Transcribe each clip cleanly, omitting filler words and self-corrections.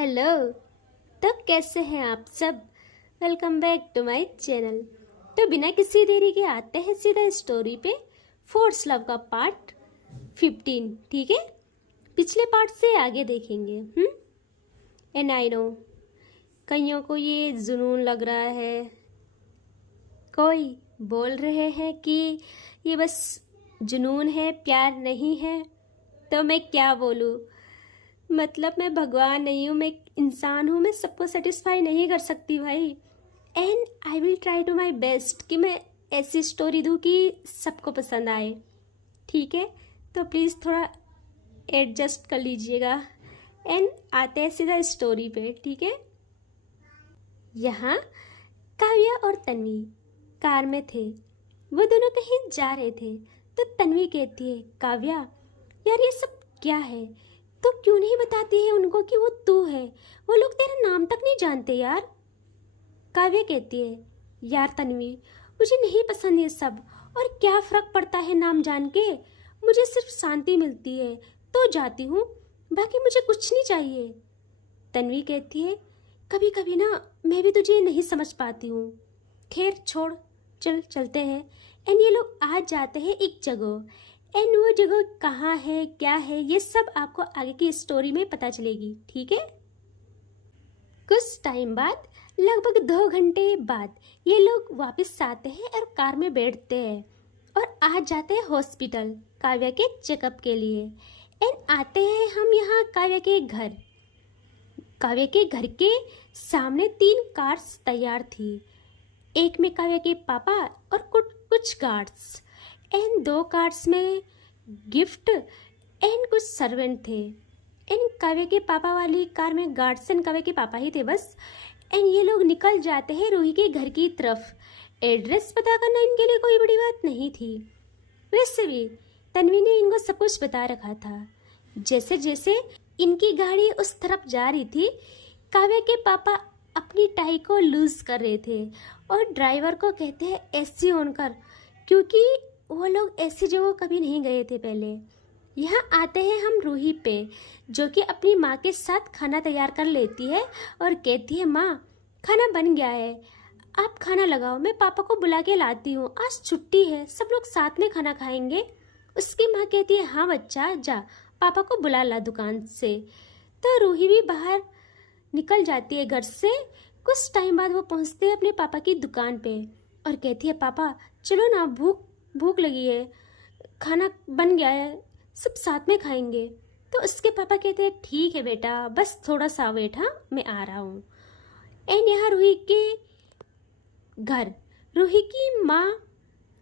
Hello. तो कैसे हैं आप सब? Welcome back to my channel. तो बिना किसी देरी के आते हैं सीधा स्टोरी पे। फोर्स लव का पार्ट 15। ठीक है, पिछले पार्ट से आगे देखेंगे। एंड आई नो कईयों को ये जुनून लग रहा है, कोई बोल रहे हैं कि ये बस जुनून है, प्यार नहीं है। तो मैं क्या बोलूँ, मतलब मैं भगवान नहीं हूँ, मैं इंसान हूँ, मैं सबको सेटिस्फाई नहीं कर सकती भाई। And I will try to my best कि मैं ऐसी स्टोरी दूँ कि सबको पसंद आए। ठीक है, तो प्लीज़ थोड़ा एडजस्ट कर लीजिएगा। एंड आते हैं सीधा स्टोरी पे। ठीक है, यहाँ काव्या और तन्वी कार में थे। वो दोनों कहीं जा रहे थे। तो तन्वी कहती है, काव्या यार ये सब क्या है, तो क्यों नहीं बताती है उनको कि वो तू है? वो लोग तेरा नाम तक नहीं जानते यार। काव्या कहती है, यार तन्वी मुझे नहीं पसंद ये सब, और क्या फर्क पड़ता है नाम जान के, मुझे सिर्फ शांति मिलती है तो जाती हूँ, बाकी मुझे कुछ नहीं चाहिए। तन्वी कहती है, कभी कभी ना मैं भी तुझे नहीं समझ पाती हूँ। खैर छोड़, चल चलते हैं। एंड ये लोग आज जाते हैं एक जगह। एंड वो जगह कहाँ है, क्या है, ये सब आपको आगे की स्टोरी में पता चलेगी। ठीक है, कुछ टाइम बाद, लगभग 2 घंटे बाद, ये लोग वापस आते हैं और कार में बैठते हैं और आज जाते हैं हॉस्पिटल काव्या के चेकअप के लिए। एंड आते हैं हम यहाँ काव्या के घर। काव्या के घर के सामने 3 कार्स तैयार थी। एक में काव्या के पापा और कुछ गार्ड्स। एंड 2 कार्ड्स में गिफ्ट एंड कुछ सर्वेंट थे। एंड काव्या के पापा वाली कार में गार्ड्स एंड काव्या के पापा ही थे बस। एंड ये लोग निकल जाते हैं रूही के घर की तरफ। एड्रेस पता करना इनके लिए कोई बड़ी बात नहीं थी। वैसे भी तन्वी ने इनको सब कुछ बता रखा था। जैसे जैसे इनकी गाड़ी उस तरफ जा रही थी, काव्या के पापा अपनी टाई को लूज कर रहे थे और ड्राइवर को कहते हैं एसी ऑन कर, क्योंकि वो लोग ऐसी जगह कभी नहीं गए थे पहले। यहाँ आते हैं हम रूही पे, जो कि अपनी माँ के साथ खाना तैयार कर लेती है और कहती है, माँ खाना बन गया है, आप खाना लगाओ, मैं पापा को बुला के लाती हूँ, आज छुट्टी है, सब लोग साथ में खाना खाएंगे। उसकी माँ कहती है, हाँ बच्चा जा, पापा को बुला ला दुकान से। तो रूही भी बाहर निकल जाती है घर से। कुछ टाइम बाद वो पहुँचते हैं अपने पापा की दुकान पे और कहती है, पापा चलो ना, भूख लगी है, खाना बन गया है, सब साथ में खाएंगे। तो उसके पापा कहते हैं, ठीक है बेटा, बस थोड़ा सा वेट, हाँ मैं आ रहा हूँ। एंड यहाँ रूही के घर रूही की माँ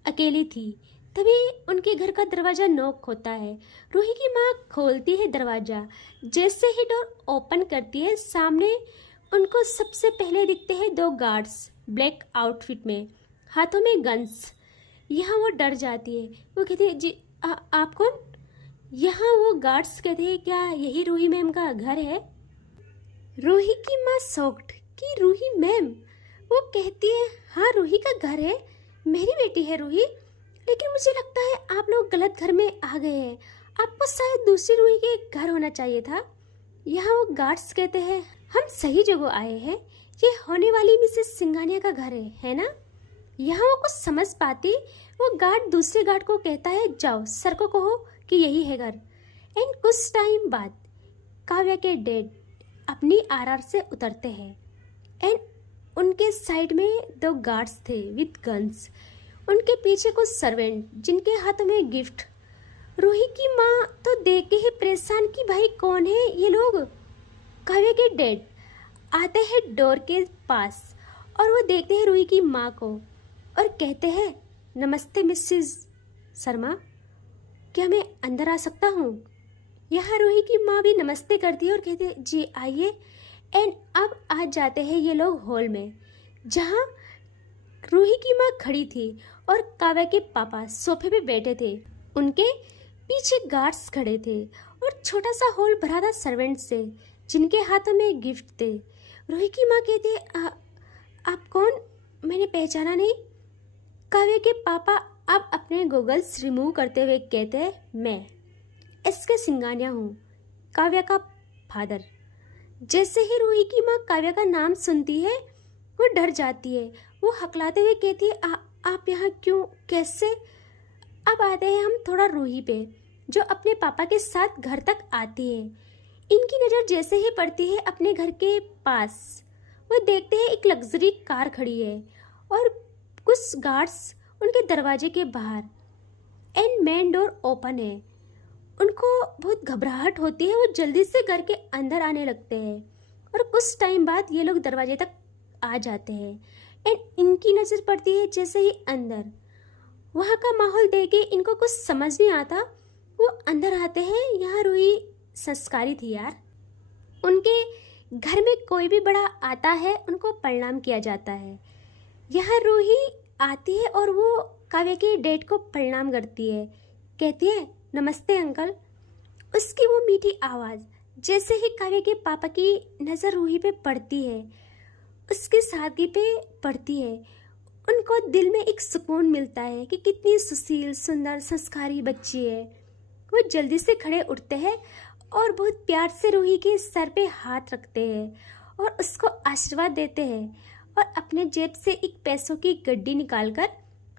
अकेली थी। तभी उनके घर का दरवाज़ा नॉक होता है। रूही की माँ खोलती है दरवाज़ा। जैसे ही डोर ओपन करती है, सामने उनको सबसे पहले दिखते हैं 2 गार्ड्स ब्लैक आउटफिट में, हाथों में गन्स। यहाँ वो डर जाती है। वो कहती है, जी आप कौन? यहाँ वो गार्ड्स कहते हैं, क्या यही रूही मैम का घर है? रूही की माँ शॉक्ड कि रूही मैम? वो कहती है, हाँ रूही का घर है, मेरी बेटी है रूही, लेकिन मुझे लगता है आप लोग गलत घर में आ गए हैं, आपको शायद दूसरी रूही के घर होना चाहिए था। यहाँ वो गार्ड्स कहते हैं, हम सही जगह आए हैं, ये होने वाली मिसेस सिंघानिया का घर है ना? यहाँ वो कुछ समझ पाती, वो गार्ड दूसरे गार्ड को कहता है, जाओ सर को कहो कि यही है घर। एंड कुछ टाइम बाद काव्या के डैड अपनी आरआर से उतरते हैं। एंड उनके साइड में 2 गार्ड्स थे विद गन्स। उनके पीछे कुछ सर्वेंट जिनके हाथों में गिफ्ट। रूही की माँ तो देख के ही परेशान कि भाई कौन है ये लोग। काव्या के डैड आते हैं डोर के पास और वो देखते हैं रूही की माँ को और कहते हैं, नमस्ते मिसेस शर्मा, क्या मैं अंदर आ सकता हूँ? यहाँ रूही की माँ भी नमस्ते करती है और कहते हैं, जी आइए। एंड अब आ जाते हैं ये लोग हॉल में, जहाँ रूही की माँ खड़ी थी और काव्या के पापा सोफे पे बैठे थे। उनके पीछे गार्ड्स खड़े थे और छोटा सा हॉल भरा था सर्वेंट से, जिनके हाथों में गिफ्ट थे। रूही की माँ कहते, आप कौन? मैंने पहचाना नहीं। काव्या के पापा अब अपने गॉगल्स रिमूव करते हुए कहते हैं, मैं एसके सिंघानिया हूँ, काव्या का फादर। जैसे ही रूही की माँ काव्या का नाम सुनती है वो डर जाती है। वो हकलाते हुए कहती है, आप यहाँ क्यों, कैसे? अब आते हैं हम थोड़ा रूही पे, जो अपने पापा के साथ घर तक आती है। इनकी नज़र जैसे ही पड़ती है अपने घर के पास, वो देखते हैं एक लग्जरी कार खड़ी है और कुछ गार्ड्स उनके दरवाजे के बाहर, एंड मेन डोर ओपन है। उनको बहुत घबराहट होती है, वो जल्दी से घर के अंदर आने लगते हैं और कुछ टाइम बाद ये लोग दरवाजे तक आ जाते हैं। एंड इनकी नज़र पड़ती है जैसे ही अंदर, वहाँ का माहौल देख के इनको कुछ समझ नहीं आता। वो अंदर आते हैं। यहाँ रूही संस्कारी थी यार। उनके घर में कोई भी बड़ा आता है उनको प्रणाम किया जाता है। यहाँ रूही आती है और वो काव्या के डैड को प्रणाम करती है, कहती है, नमस्ते अंकल। उसकी वो मीठी आवाज़, जैसे ही काव्या के पापा की नज़र रूही पे पड़ती है, उसकी सादगी पे पड़ती है, उनको दिल में एक सुकून मिलता है कि कितनी सुशील, सुंदर, संस्कारी बच्ची है। वो जल्दी से खड़े उठते हैं और बहुत प्यार से रूही के सर पे हाथ रखते हैं और उसको आशीर्वाद देते हैं और अपने जेब से एक पैसों की गड्डी निकालकर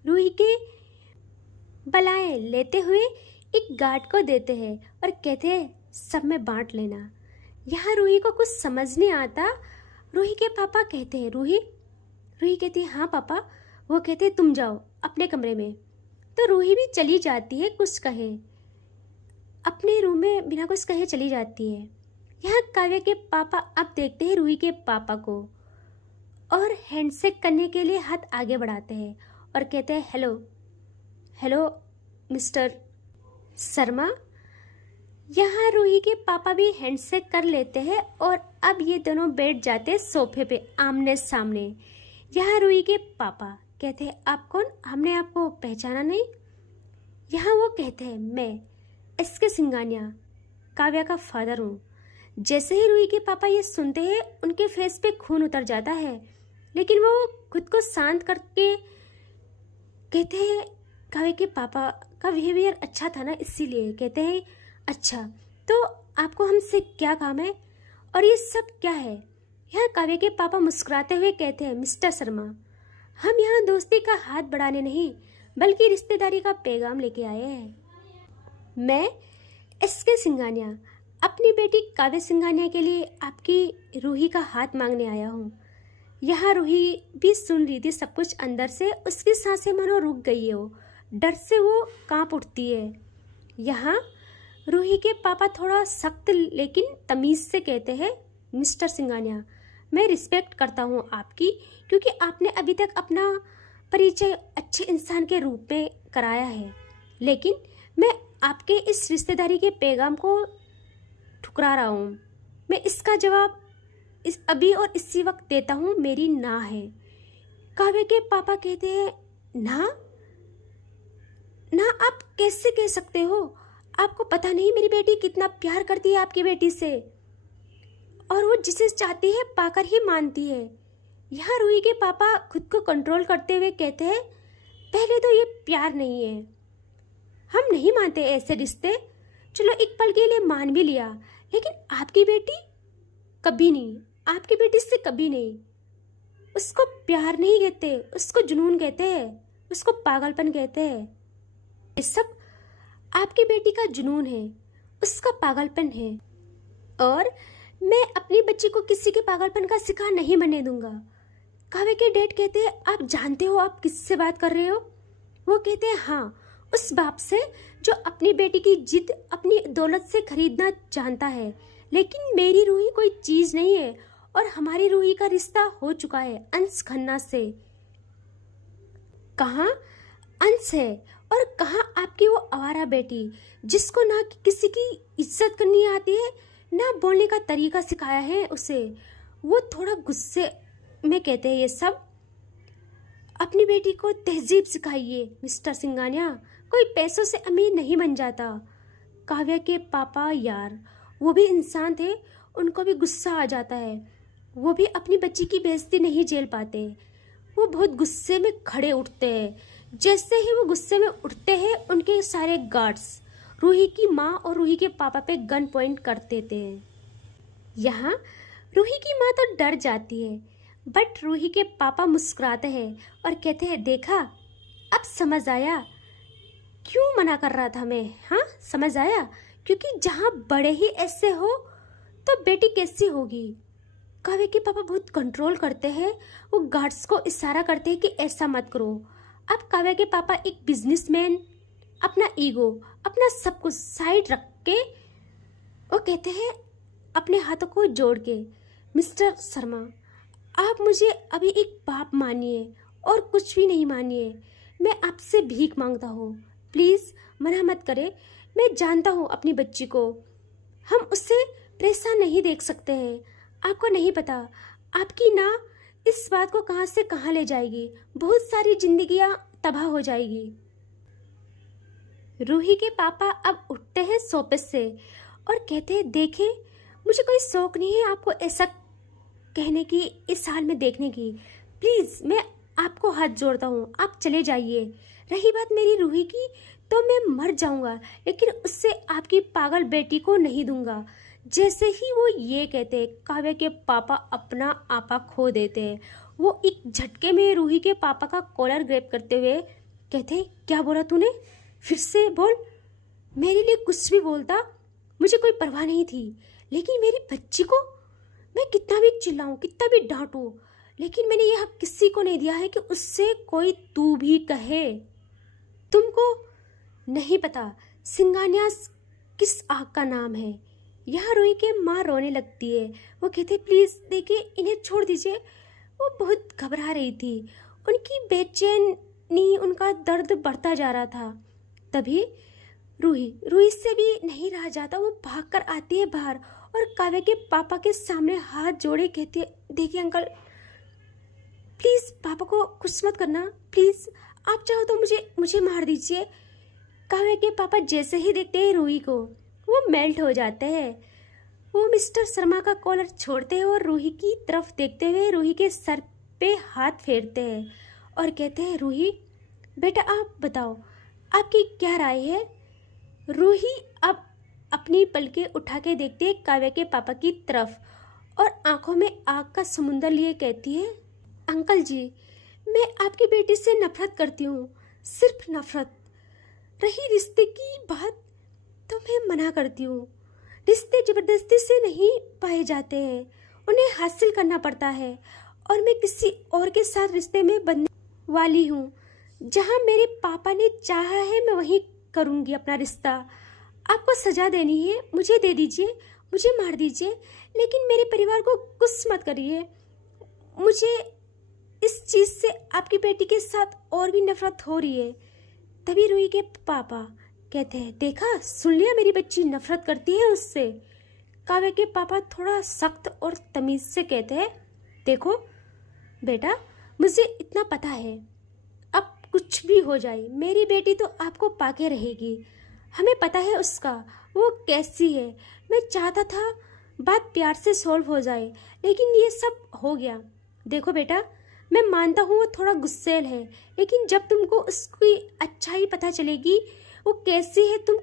रूही के बलाएं लेते हुए एक गार्ड को देते हैं और कहते हैं, सब में बांट लेना। यहाँ रूही को कुछ समझ नहीं आता। रूही के पापा कहते हैं, रूही कहती है, हाँ पापा। वो कहते हैं, तुम जाओ अपने कमरे में। तो रूही भी चली जाती है, कुछ कहे अपने रूम में बिना कुछ कहे चली जाती है। यहाँ काव्या के पापा अब देखते हैं रूही के पापा को और हैंडशेक करने के लिए हाथ आगे बढ़ाते हैं और कहते हैं, हेलो मिस्टर शर्मा। यहाँ रूही के पापा भी हैंडशेक कर लेते हैं और अब ये दोनों बैठ जाते हैं सोफे पे आमने सामने। यहाँ रूही के पापा कहते हैं, आप कौन? हमने आपको पहचाना नहीं। यहाँ वो कहते हैं, मैं एसके सिंघानिया, काव्या का फादर हूँ। जैसे ही रूही के पापा ये सुनते हैं उनके फेस पे खून उतर जाता है, लेकिन वो खुद को शांत करके कहते हैं, काव्या के पापा का बिहेवियर अच्छा था ना, इसीलिए। कहते हैं, अच्छा तो आपको हमसे क्या काम है और ये सब क्या है? यहाँ काव्या के पापा मुस्कुराते हुए कहते हैं, मिस्टर शर्मा, हम यहाँ दोस्ती का हाथ बढ़ाने नहीं बल्कि रिश्तेदारी का पैगाम लेके आए हैं। मैं एसके सिंघानिया अपनी बेटी काव्या सिंघानिया के लिए आपकी रूही का हाथ मांगने आया हूँ। यहाँ रूही भी सुन रही थी सब कुछ अंदर से। उसकी सांसें मानो रुक गई है, वो डर से वो कांप उठती है। यहाँ रूही के पापा थोड़ा सख्त लेकिन तमीज़ से कहते हैं, मिस्टर सिंघानिया, मैं रिस्पेक्ट करता हूँ आपकी, क्योंकि आपने अभी तक अपना परिचय अच्छे इंसान के रूप में कराया है, लेकिन मैं आपके इस रिश्तेदारी के पैगाम को ठुकरा रहा हूँ। मैं इसका जवाब अभी और इसी वक्त देता हूँ, मेरी ना है। काव्या के पापा कहते हैं, ना आप कैसे कह सकते हो? आपको पता नहीं मेरी बेटी कितना प्यार करती है आपकी बेटी से, और वो जिसे चाहती है पाकर ही मानती है। यहाँ रूही के पापा खुद को कंट्रोल करते हुए कहते हैं, पहले तो ये प्यार नहीं है, हम नहीं मानते ऐसे रिश्ते। चलो एक पल के लिए मान भी लिया, लेकिन आपकी बेटी कभी नहीं, आपकी बेटी से कभी नहीं। उसको प्यार नहीं कहते, उसको जुनून कहते हैं, उसको पागलपन कहते हैं। ये सब आपकी बेटी का जुनून है, उसका पागलपन है, और मैं अपनी बच्ची को किसी के पागलपन का शिकार नहीं बनने दूंगा। काव्या के डैड कहते हैं, आप जानते हो आप किससे बात कर रहे हो? वो कहते हैं, हाँ, उस बाप से जो अपनी बेटी की जिद अपनी दौलत से खरीदना जानता है। लेकिन मेरी रूही कोई चीज़ नहीं है, और हमारी रूही का रिश्ता हो चुका है अंश खन्ना से। कहाँ अंश है और कहाँ आपकी वो आवारा बेटी, जिसको ना किसी की इज्जत करनी आती है ना बोलने का तरीका सिखाया है उसे। वो थोड़ा गुस्से में कहते हैं, ये सब अपनी बेटी को तहजीब सिखाइए मिस्टर सिंघानिया, कोई पैसों से अमीर नहीं बन जाता। काव्या के पापा यार, वो भी इंसान थे, उनको भी गुस्सा आ जाता है। वो भी अपनी बच्ची की बेइज्जती नहीं झेल पाते। वो बहुत गुस्से में खड़े उठते हैं। जैसे ही वो गुस्से में उठते हैं, उनके सारे गार्ड्स रूही की माँ और रूही के पापा पे गन पॉइंट कर देते हैं। यहाँ रूही की माँ तो डर जाती है, बट रूही के पापा मुस्कुराते हैं और कहते हैं, देखा, अब समझ आया क्यों मना कर रहा था मैं। हाँ, समझ आया, क्योंकि जहाँ बड़े ही ऐसे हो तो बेटी कैसी होगी। काव्या के पापा बहुत कंट्रोल करते हैं, वो गार्ड्स को इशारा करते हैं कि ऐसा मत करो। अब काव्या के पापा एक बिजनेसमैन, अपना ईगो, अपना सब कुछ साइड रख के वो कहते हैं अपने हाथों को जोड़ के, मिस्टर शर्मा, आप मुझे अभी एक बाप मानिए और कुछ भी नहीं मानिए। मैं आपसे भीख मांगता हूँ, प्लीज़ मना मत करें। मैं जानता हूँ अपनी बच्ची को, हम उससे परेशान नहीं देख सकते हैं। आपको नहीं पता आपकी ना इस बात को कहाँ से कहाँ ले जाएगी, बहुत सारी जिंदगियाँ तबाह हो जाएगी। रूही के पापा अब उठते हैं सोफे से और कहते हैं, देखें, मुझे कोई शौक नहीं है आपको ऐसा कहने की, इस हाल में देखने की। प्लीज़ मैं आपको हाथ जोड़ता हूँ, आप चले जाइए। रही बात मेरी रूही की, तो मैं मर जाऊँगा, लेकिन उससे आपकी पागल बेटी को नहीं दूंगा। जैसे ही वो ये कहते, काव्या के पापा अपना आपा खो देते हैं। वो एक झटके में रूही के पापा का कॉलर ग्रैब करते हुए कहते, क्या बोला तूने, फिर से बोल। मेरे लिए कुछ भी बोलता, मुझे कोई परवाह नहीं थी, लेकिन मेरी बच्ची को मैं कितना भी चिल्लाऊं, कितना भी डांटूं, लेकिन मैंने यह हक किसी को नहीं दिया है कि उससे कोई तू भी कहे। तुमको नहीं पता सिंगानियास किस आग का नाम है। यहाँ रूही के माँ रोने लगती है। वो कहते, प्लीज़ देखिए, इन्हें छोड़ दीजिए। वो बहुत घबरा रही थी, उनकी बेचैनी, उनका दर्द बढ़ता जा रहा था। तभी रूही से भी नहीं रहा जाता, वो भागकर आती है बाहर और काव्या के पापा के सामने हाथ जोड़े कहती है, देखिए अंकल, प्लीज़ पापा को कुछ मत करना, प्लीज़, आप चाहो तो मुझे मार दीजिए। काव्या के पापा जैसे ही देखते हैं रूही को, वो मेल्ट हो जाते हैं। वो मिस्टर शर्मा का कॉलर छोड़ते हैं और रूही की तरफ देखते हुए रूही के सर पे हाथ फेरते हैं और कहते हैं, रूही बेटा, आप बताओ, आपकी क्या राय है। रूही अब अपनी पलकें उठा के देखती है काव्या के पापा की तरफ और आंखों में आग का समुंदर लिए कहती है, अंकल जी, मैं आपकी बेटी से नफरत करती हूँ, सिर्फ नफरत। रही रिश्ते की बात तो मैं मना करती हूँ। रिश्ते जबरदस्ती से नहीं पाए जाते हैं, उन्हें हासिल करना पड़ता है, और मैं किसी और के साथ रिश्ते में बनने वाली हूँ। जहाँ मेरे पापा ने चाहा है मैं वहीं करूँगी अपना रिश्ता। आपको सजा देनी है, मुझे दे दीजिए, मुझे मार दीजिए, लेकिन मेरे परिवार को कुछ मत करिए। मुझे इस चीज़ से आपकी बेटी के साथ और भी नफरत हो रही है। तभी रूही के पापा कहते हैं, देखा, सुन लिया, मेरी बच्ची नफरत करती है उससे। काव्या के पापा थोड़ा सख्त और तमीज़ से कहते हैं, देखो बेटा, मुझे इतना पता है, अब कुछ भी हो जाए मेरी बेटी तो आपको पाके रहेगी। हमें पता है उसका, वो कैसी है। मैं चाहता था बात प्यार से सॉल्व हो जाए, लेकिन ये सब हो गया। देखो बेटा, मैं मानता हूँ वो थोड़ा गुस्सैल है, लेकिन जब तुमको उसकी अच्छाई पता चलेगी वो कैसी है, तुम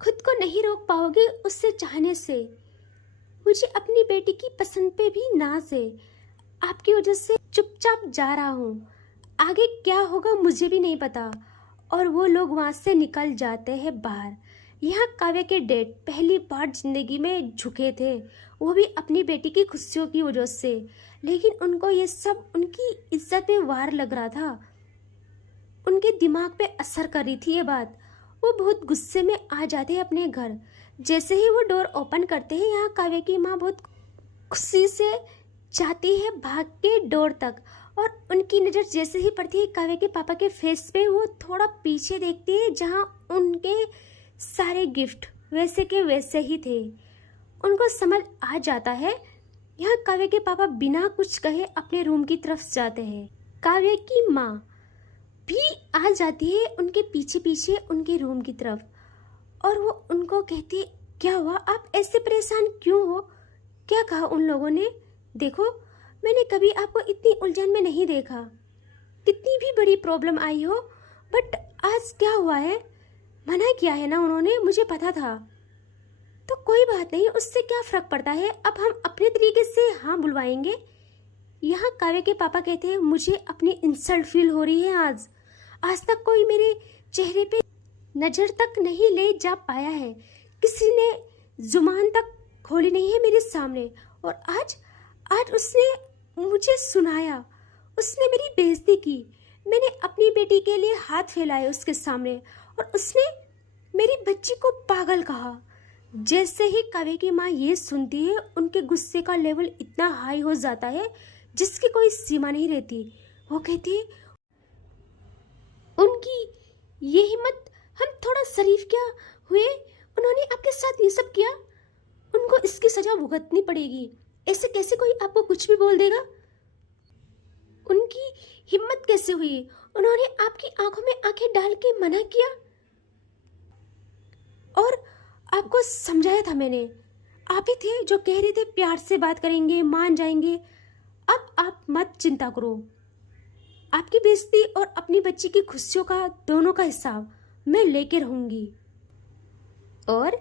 खुद को नहीं रोक पाओगे उससे चाहने से। मुझे अपनी बेटी की पसंद पे भी नाज है। आपकी वजह से चुपचाप जा रहा हूँ, आगे क्या होगा मुझे भी नहीं पता। और वो लोग वहाँ से निकल जाते हैं बाहर। यहाँ काव्या के डैड पहली बार जिंदगी में झुके थे, वो भी अपनी बेटी की खुशियों की वजह से, लेकिन उनको ये सब उनकी इज्जत में वार लग रहा था। उनके दिमाग पे असर कर रही थी ये बात। वो बहुत गुस्से में आ जाते हैं अपने घर। जैसे ही वो डोर ओपन करते हैं, यहाँ काव्या की माँ बहुत खुशी से जाती है भाग के डोर तक, और उनकी नज़र जैसे ही पड़ती है काव्या के पापा के फेस पे, वो थोड़ा पीछे देखती है जहाँ उनके सारे गिफ्ट वैसे के वैसे ही थे। उनको समझ आ जाता है। यहाँ काव्या के पापा बिना कुछ कहे अपने रूम की तरफ जाते हैं। काव्या की माँ भी आ जाती है उनके पीछे पीछे उनके रूम की तरफ, और वो उनको कहती है, क्या हुआ, आप ऐसे परेशान क्यों हो, क्या कहा उन लोगों ने। देखो, मैंने कभी आपको इतनी उलझन में नहीं देखा, कितनी भी बड़ी प्रॉब्लम आई हो, बट आज क्या हुआ है, मना किया है ना उन्होंने, मुझे पता था। तो कोई बात नहीं, उससे क्या फ़र्क पड़ता है, अब हम अपने तरीके से हाँ बुलवाएंगे। यहाँ काव्या के पापा कहते हैं मुझे अपनी इंसल्ट फील हो रही है। आज आज तक कोई मेरे चेहरे पे नज़र तक नहीं ले जा पाया है, किसी ने जुबान तक खोली नहीं है मेरे सामने, और आज आज उसने मुझे सुनाया, उसने मेरी बेइज्जती की। मैंने अपनी बेटी के लिए हाथ फैलाए उसके सामने और उसने मेरी बच्ची को पागल कहा। जैसे ही काव्या की माँ ये सुनती है, उनके गुस्से का लेवल इतना हाई हो जाता है जिसकी कोई सीमा नहीं रहती। वो कहती है उनकी ये हिम्मत, हम थोड़ा शरीफ क्या हुए, उन्होंने आपके साथ ये सब किया, उनको इसकी सजा भुगतनी पड़ेगी। ऐसे कैसे कोई आपको कुछ भी बोल देगा? उनकी हिम्मत कैसे हुई? उन्होंने आपकी आंखों में आंखें डाल के मना किया और आपको समझाया था मैंने। आप ही थे जो कह रहे थे प्यार से बात करेंगे, मान जाएंगे। अब आप मत चिंता करो, आपकी बेइज्जती और अपनी बच्ची की खुशियों का दोनों का हिसाब मैं लेके रहूंगी। और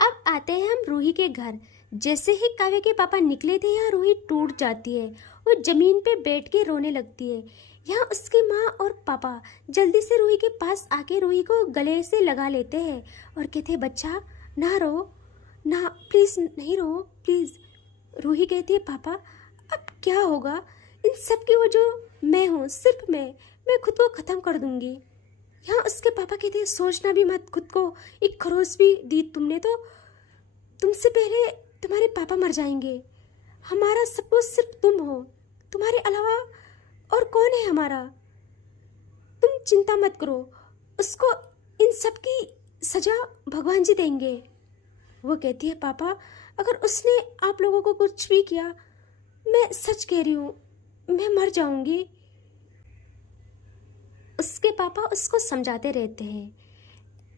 अब आते हैं हम रूही के घर। जैसे ही काव्या के पापा निकले थे, यहाँ रूही टूट जाती है, वो जमीन पे बैठ के रोने लगती है। यहाँ उसकी माँ और पापा जल्दी से रूही के पास आके रूही को गले से लगा लेते हैं और कहते हैं बच्चा ना रो, ना प्लीज़ नहीं रो प्लीज़। रूही कहती है पापा अब क्या होगा, इन सब की वजह मैं हूँ, सिर्फ मैं खुद को ख़त्म कर दूंगी। यहाँ उसके पापा कहते हैं सोचना भी मत, खुद को एक खरोच भी दी तुमने तो तुमसे पहले तुम्हारे पापा मर जाएंगे। हमारा सब कुछ सिर्फ तुम हो, तुम्हारे अलावा और कौन है हमारा। तुम चिंता मत करो, उसको इन सब की सजा भगवान जी देंगे। वो कहती है पापा अगर उसने आप लोगों को कुछ भी किया, मैं सच कह रही हूँ, मैं मर जाऊंगी। उसके पापा उसको समझाते रहते हैं।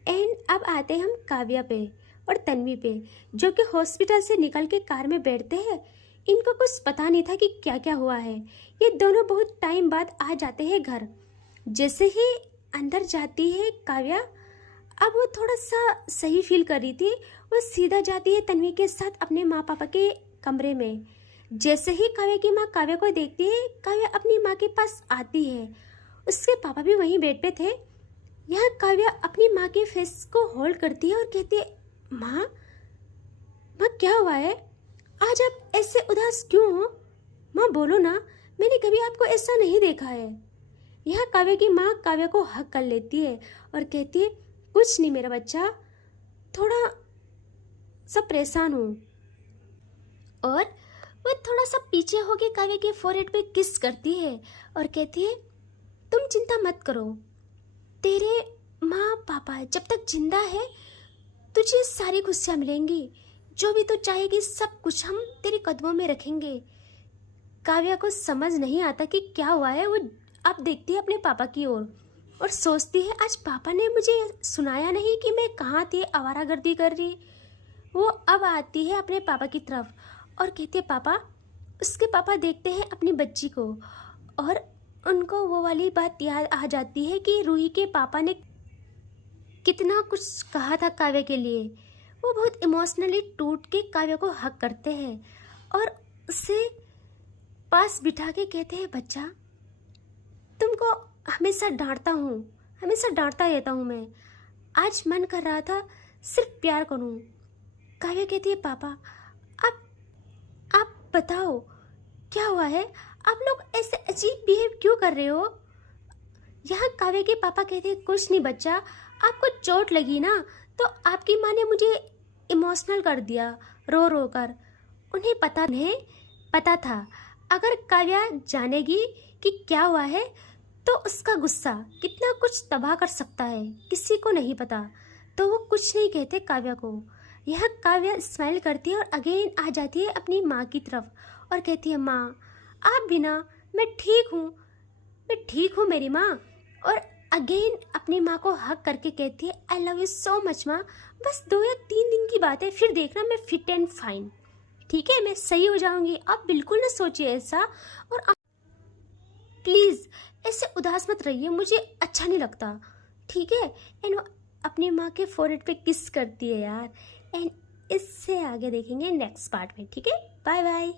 एंड अब आते हैं हम काव्या पे और तन्वी पे, जो कि हॉस्पिटल से निकल के कार में बैठते हैं। इनको कुछ पता नहीं था कि क्या क्या हुआ है। ये दोनों बहुत टाइम बाद आ जाते हैं घर। जैसे ही अंदर जाती है काव्या, अब वो थोड़ा सा सही फील कर रही थी, वो सीधा जाती है तन्वी के साथ अपने माँ पापा के कमरे में। जैसे ही काव्या की माँ काव्या को देखती है, काव्या अपनी माँ के पास आती है। उसके पापा भी वहीं बेड पे थे। यहाँ काव्या अपनी माँ के फेस को होल्ड करती है और कहती है माँ, माँ क्या हुआ है, आज आप ऐसे उदास क्यों हो? माँ बोलो ना, मैंने कभी आपको ऐसा नहीं देखा है। यहाँ काव्या की माँ काव्या को हक कर लेती है और कहती है कुछ नहीं मेरा बच्चा, थोड़ा सा परेशान हूँ। और वो थोड़ा सा पीछे होके काव्या के फोरहेड पे किस करती है और कहती है तुम चिंता मत करो, तेरे माँ पापा जब तक जिंदा है तुझे सारी खुशियाँ मिलेंगी, जो भी तू चाहेगी सब कुछ हम तेरे कदमों में रखेंगे। काव्या को समझ नहीं आता कि क्या हुआ है। वो अब देखती है अपने पापा की ओर और सोचती है आज पापा ने मुझे सुनाया नहीं कि मैं कहाँ थी आवारागर्दी कर रही। वो अब आती है अपने पापा की तरफ और कहती है पापा। उसके पापा देखते हैं अपनी बच्ची को और उनको वो वाली बात याद आ जाती है कि रूही के पापा ने कितना कुछ कहा था काव्या के लिए। वो बहुत इमोशनली टूट के काव्या को हक करते हैं और उसे पास बिठा के कहते हैं बच्चा, तुमको हमेशा डांटता हूँ, हमेशा डांटता रहता हूँ मैं, आज मन कर रहा था सिर्फ प्यार करूँ। काव्या कहती है पापा आप बताओ क्या हुआ है, आप लोग ऐसे अजीब बिहेव क्यों कर रहे हो? यहाँ काव्या के पापा कहते हैं कुछ नहीं बच्चा, आपको चोट लगी ना तो आपकी माँ ने मुझे इमोशनल कर दिया रो रो कर। उन्हें पता था अगर काव्या जानेगी कि क्या हुआ है तो उसका गुस्सा कितना कुछ तबाह कर सकता है, किसी को नहीं पता। तो वो कुछ नहीं कहते काव्या को। यह काव्या स्माइल करती है और अगेन आ जाती है अपनी माँ की तरफ और कहती है माँ आप भी ना, मैं ठीक हूँ मेरी माँ। और अगेन अपनी माँ को हक करके कहती है I love you so much माँ, बस 2 या 3 दिन की बात है, फिर देखना मैं फिट एंड फाइन, ठीक है, मैं सही हो जाऊंगी, आप बिल्कुल ना सोचिए ऐसा। और प्लीज़ ऐसे उदास मत रहिए, मुझे अच्छा नहीं लगता, ठीक है। एंड वो अपनी माँ के फोरहेड पे किस करती है यार। एंड इससे आगे देखेंगे नेक्स्ट पार्ट में। ठीक है, बाय बाय।